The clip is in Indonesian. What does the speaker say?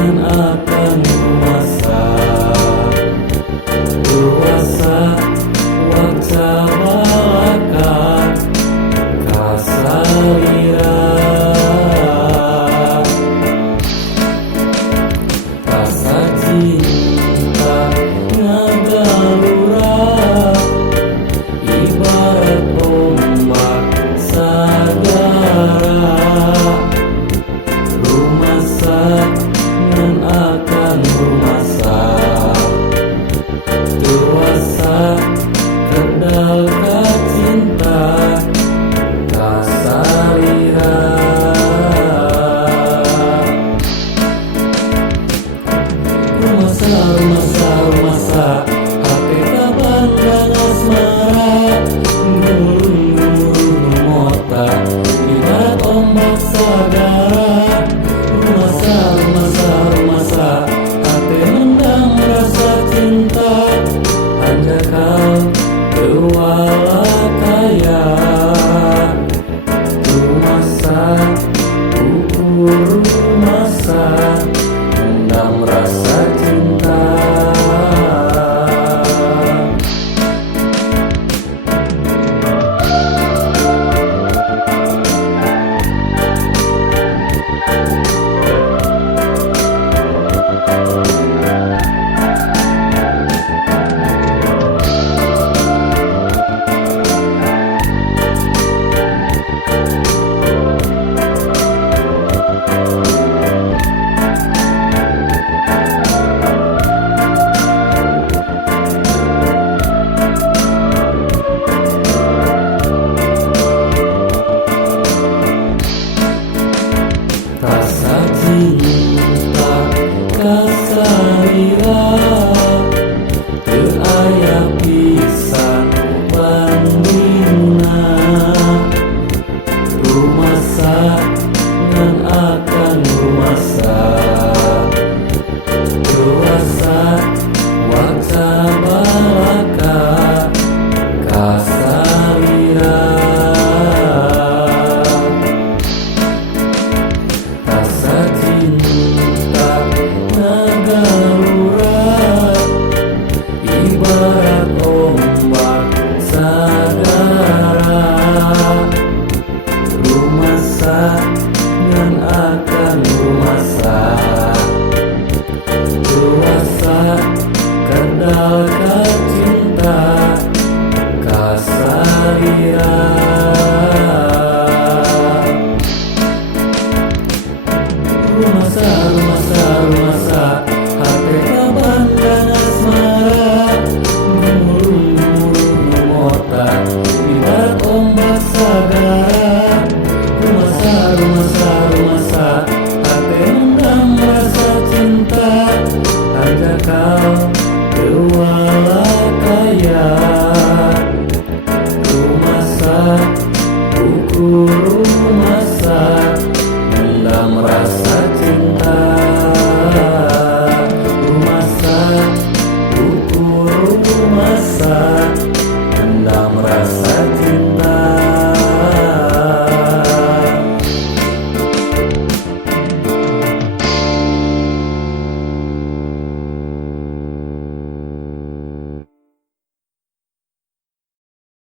nan akan kumasak. Kuasa waksa balakan kasalira. Rasa cinta ngagalura ibarat ombak sagara. Rumasak nan akan rumasak. Kuasa kendal ka cinta kasalira. Rumasa hate kabandang asmara. Ngulung mota ibarat ombak sagara. Rumasa hate mendam rasa cinta. Anda kau kewala kaya. Rumasak ukur rumasak mendam rasa cinta. Rasa cinta kasalira teu aya pisan bandingna. Rumasak ngan akan rumasak. Kuasa waksa balaka kasalira. Rasa cinta ngagalura ibarat ombak sagara. Rumasak ngan akan rumasak. Kuasa kendal ka cinta kasalira. Rumasa hate kabandang asmara. Ngulung mota ibarat ombak sagara. Rumasa hate mendam rasa cinta. Anda kau kewala kaya. Rumasak ukur rumasak mendam rasa